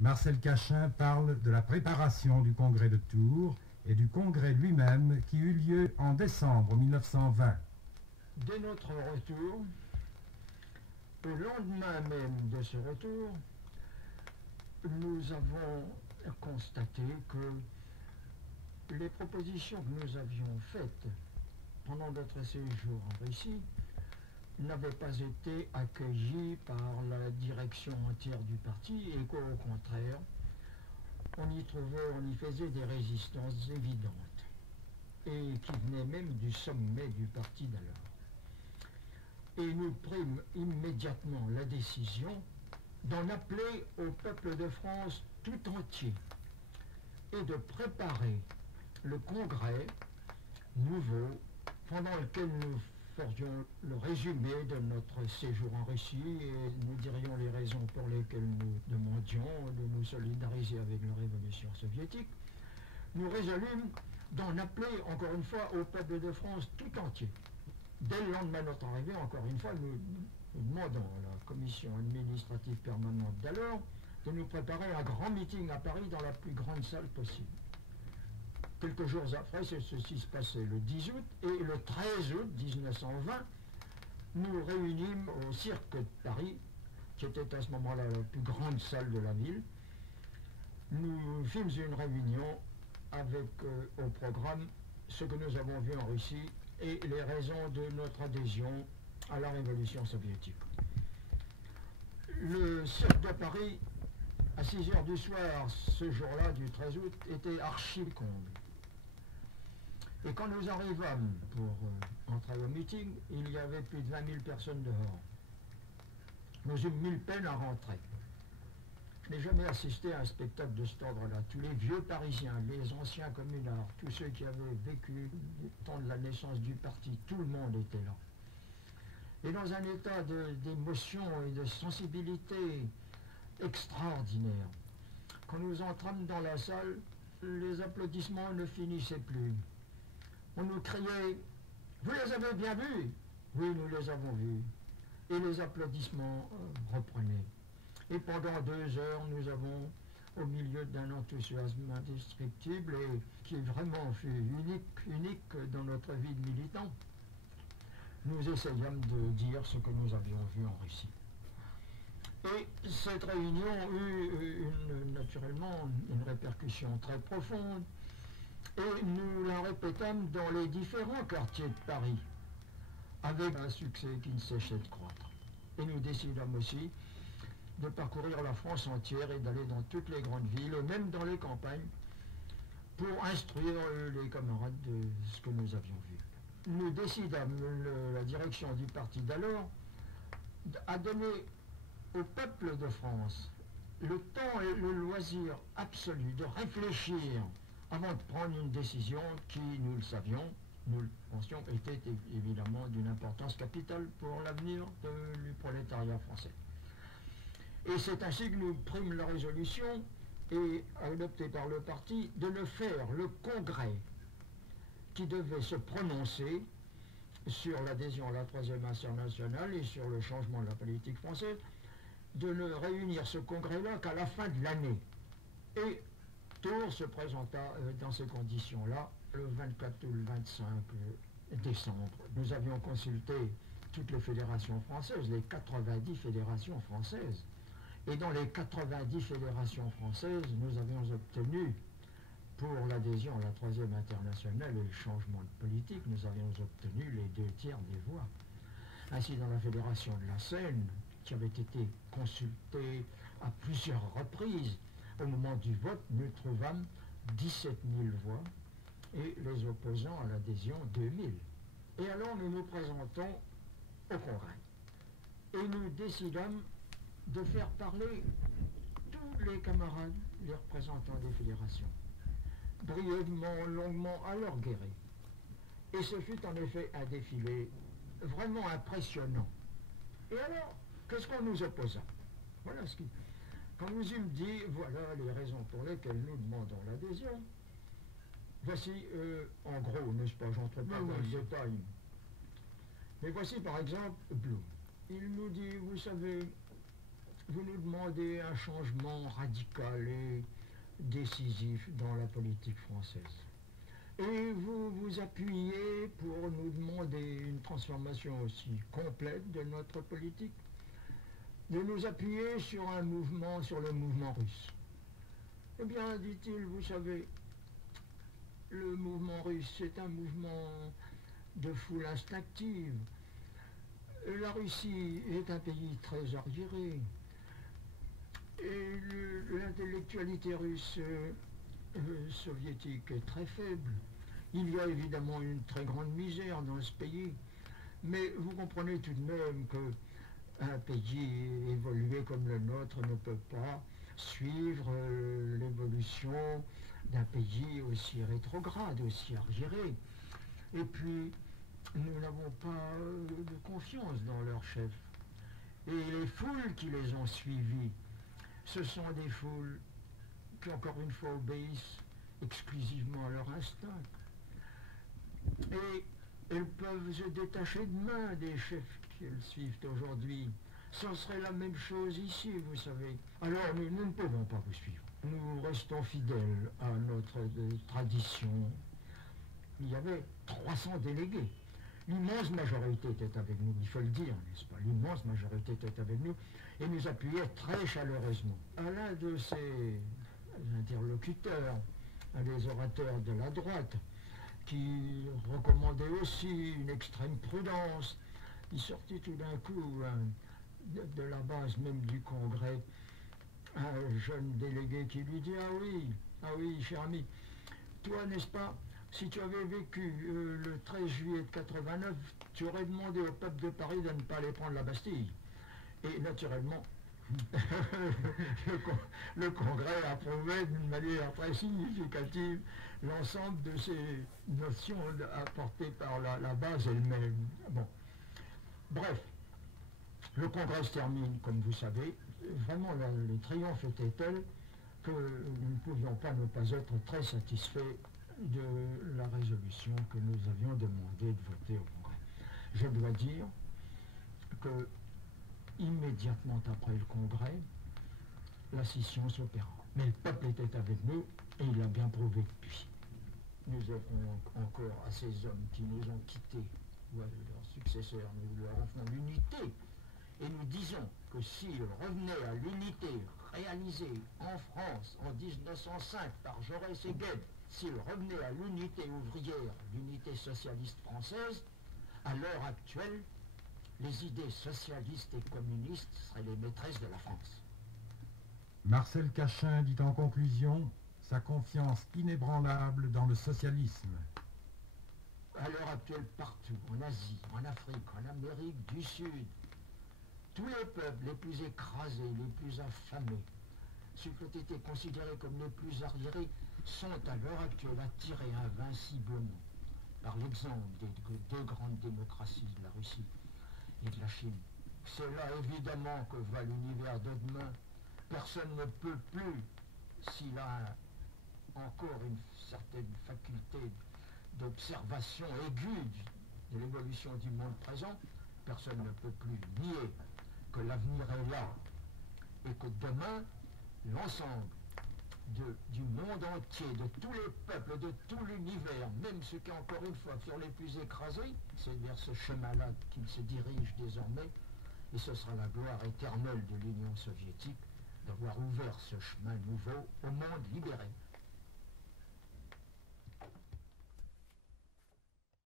Marcel Cachin parle de la préparation du congrès de Tours et du congrès lui-même qui eut lieu en décembre 1920. Dès notre retour, au lendemain même de ce retour, nous avons constaté que les propositions que nous avions faites pendant notre séjour en Russie n'avaient pas été accueillies par la direction entière du parti et qu'au contraire, on y faisait des résistances évidentes et qui venaient même du sommet du parti d'alors. Et nous prîmes immédiatement la décision d'en appeler au peuple de France tout entier et de préparer le congrès nouveau pendant lequel nous ferions le résumé de notre séjour en Russie et nous dirions les raisons pour lesquelles nous demandions de nous solidariser avec la révolution soviétique. Nous résolûmes d'en appeler encore une fois au peuple de France tout entier. Dès le lendemain de notre arrivée, encore une fois, nous demandons à la commission administrative permanente d'alors de nous préparer un grand meeting à Paris dans la plus grande salle possible. Quelques jours après, ceci se passait le 10 août, et le 13 août 1920, nous réunîmes au Cirque de Paris, qui était à ce moment-là la plus grande salle de la ville. Nous fîmes une réunion avec au programme ce que nous avons vu en Russie et les raisons de notre adhésion à la révolution soviétique. Le Cirque de Paris, à 6 heures du soir, ce jour-là, du 13 août, était archi-comble. Et quand nous arrivâmes pour entrer au meeting, il y avait plus de 20 000 personnes dehors. Nous eûmes 1000 peines à rentrer. Je n'ai jamais assisté à un spectacle de cet ordre-là. Tous les vieux Parisiens, les anciens communards, tous ceux qui avaient vécu le temps de la naissance du parti, tout le monde était là. Et dans un état d'émotion et de sensibilité extraordinaire. Quand nous entrâmes dans la salle, les applaudissements ne finissaient plus. On nous criait « Vous les avez bien vus ?» Oui, nous les avons vus. Et les applaudissements reprenaient. Et pendant 2 heures, nous avons, au milieu d'un enthousiasme indescriptible et qui vraiment fut unique dans notre vie de militant, nous essayâmes de dire ce que nous avions vu en Russie. Et cette réunion eut naturellement une répercussion très profonde et nous la répétâmes dans les différents quartiers de Paris avec un succès qui ne cessait de croître. Et nous décidâmes aussi de parcourir la France entière et d'aller dans toutes les grandes villes et même dans les campagnes pour instruire les camarades de ce que nous avions vu. Nous décidâmes, la direction du parti d'alors, à donner au peuple de France le temps et le loisir absolu de réfléchir avant de prendre une décision qui, nous le savions, nous le pensions, était évidemment d'une importance capitale pour l'avenir du prolétariat français. Et c'est ainsi que nous prîmes la résolution, et adoptée par le parti, de ne faire le congrès qui devait se prononcer sur l'adhésion à la Troisième Internationale et sur le changement de la politique française, de ne réunir ce congrès-là qu'à la fin de l'année. Et Tours se présenta dans ces conditions-là le 24 ou le 25 décembre. Nous avions consulté toutes les fédérations françaises, les 90 fédérations françaises. Et dans les 90 fédérations françaises, nous avions obtenu, pour l'adhésion à la Troisième Internationale et le changement de politique, nous avions obtenu les 2/3 des voix. Ainsi, dans la fédération de la Seine, qui avait été consultée à plusieurs reprises, au moment du vote, nous trouvâmes 17 000 voix et les opposants à l'adhésion 2000. Et alors nous nous présentons au congrès. Et nous décidâmes de faire parler tous les camarades, les représentants des fédérations, brièvement, longuement, à leur guéret. Et ce fut en effet un défilé vraiment impressionnant. Et alors, qu'est-ce qu'on nous opposa? Voilà ce qui... Quand nous eûmes dit, voilà les raisons pour lesquelles nous demandons l'adhésion, voici, en gros, n'est-ce pas, j'entre pas dans le détail, mais voici par exemple Blum. Il nous dit, vous savez, vous nous demandez un changement radical et décisif dans la politique française. Et vous vous appuyez pour nous demander une transformation aussi complète de notre politique, de nous appuyer sur un mouvement, sur le mouvement russe. Eh bien, dit-il, vous savez, le mouvement russe, c'est un mouvement de foule instinctive. La Russie est un pays très arriéré. Et l'intellectualité russe soviétique est très faible. Il y a évidemment une très grande misère dans ce pays. Mais vous comprenez tout de même qu'un pays évolué comme le nôtre ne peut pas suivre l'évolution d'un pays aussi rétrograde, aussi arriéré. Et puis, nous n'avons pas de confiance dans leurs chefs. Et les foules qui les ont suivis, ce sont des foules qui, encore une fois, obéissent exclusivement à leur instinct. Et elles peuvent se détacher demain des chefs qu'elles suivent aujourd'hui. Ce serait la même chose ici, vous savez. Alors, nous ne pouvons pas vous suivre. Nous restons fidèles à notre tradition. Il y avait 300 délégués. L'immense majorité était avec nous, il faut le dire, n'est-ce pas? L'immense majorité était avec nous et nous appuyait très chaleureusement. À l'un de ses interlocuteurs, un des orateurs de la droite, qui recommandait aussi une extrême prudence, il sortit tout d'un coup de la base même du Congrès un jeune délégué qui lui dit ah oui, cher ami, toi, n'est-ce pas, si tu avais vécu le 13 juillet de 89, tu aurais demandé au peuple de Paris de ne pas aller prendre la Bastille. Et naturellement, le Congrès approuvait d'une manière très significative l'ensemble de ces notions apportées par la base elle-même. Bon. Bref, le Congrès se termine, comme vous savez. Vraiment, le triomphe était tel que nous ne pouvions pas ne pas être très satisfaits de la résolution que nous avions demandé de voter au Congrès. Je dois dire que immédiatement après le Congrès, la scission s'opéra. Mais le peuple était avec nous et il l'a bien prouvé depuis. Nous avons encore à ces hommes qui nous ont quittés, ou à leurs successeurs, nous leur offrons l'unité. Et nous disons que s'ils revenaient à l'unité réalisée en France en 1905 par Jaurès et Gued, s'ils revenaient à l'unité ouvrière, l'unité socialiste française, à l'heure actuelle, les idées socialistes et communistes seraient les maîtresses de la France. Marcel Cachin dit en conclusion sa confiance inébranlable dans le socialisme. À l'heure actuelle, partout, en Asie, en Afrique, en Amérique du Sud, tous les peuples les plus écrasés, les plus affamés, ceux qui ont été considérés comme les plus arriérés, sont à l'heure actuelle attirés invinciblement par l'exemple des deux grandes démocraties de la Russie et de la Chine. C'est là évidemment que va l'univers de demain. Personne ne peut plus, s'il a encore une certaine faculté d'observation aiguë de l'évolution du monde présent, personne ne peut plus nier que l'avenir est là et que demain, l'ensemble du monde entier, de tous les peuples, de tout l'univers, même ceux qui, encore une fois, furent les plus écrasés, c'est vers ce chemin-là qu'ils se dirigent désormais, et ce sera la gloire éternelle de l'Union soviétique d'avoir ouvert ce chemin nouveau au monde libéré.